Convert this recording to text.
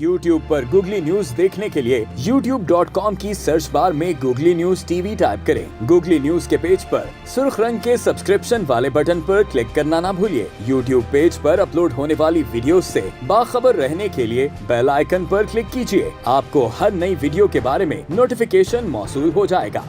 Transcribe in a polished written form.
YouTube पर googly news देखने के लिए youtube.com की सर्च बार में गूगली न्यूज टीवी टाइप करें। गूगली न्यूज के पेज पर सुर्ख रंग के सब्सक्रिप्शन वाले बटन पर क्लिक करना ना भूलिए। YouTube पेज पर अपलोड होने वाली वीडियोस से बाखबर रहने के लिए बेल आइकन पर क्लिक कीजिए। आपको हर नई वीडियो के बारे में नोटिफिकेशन मौसूल हो जाएगा।